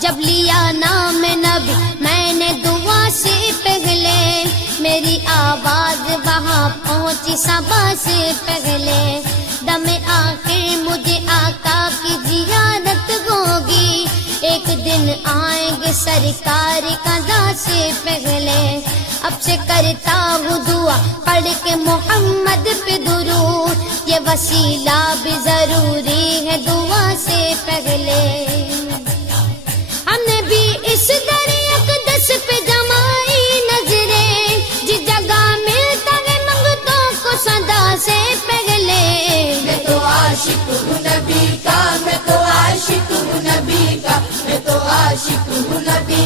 جب لیا نام نبی میں نے دعا سے پہلے، میری آواز وہاں پہنچی صبا سے پہلے، دم آخر مجھے آقا کی زیارت ہوگی، ایک دن آئیں گے سرکار قضا سے پہلے، اب سے کرتا ہوں دعا پڑھ کے محمد پہ درود، یہ وسیلہ بھی ضروری ہے دعا سے پہلے۔ ہم نے بھی اس در اقدس پہ جمائی نظریں، جس جگہ ملتا ہے منگتوں کو صدا سے پہلے، میں تو عاشق ہوں نبی کا، میں تو عاشق ہوں نبی کا، میں تو عاشق ہوں نبی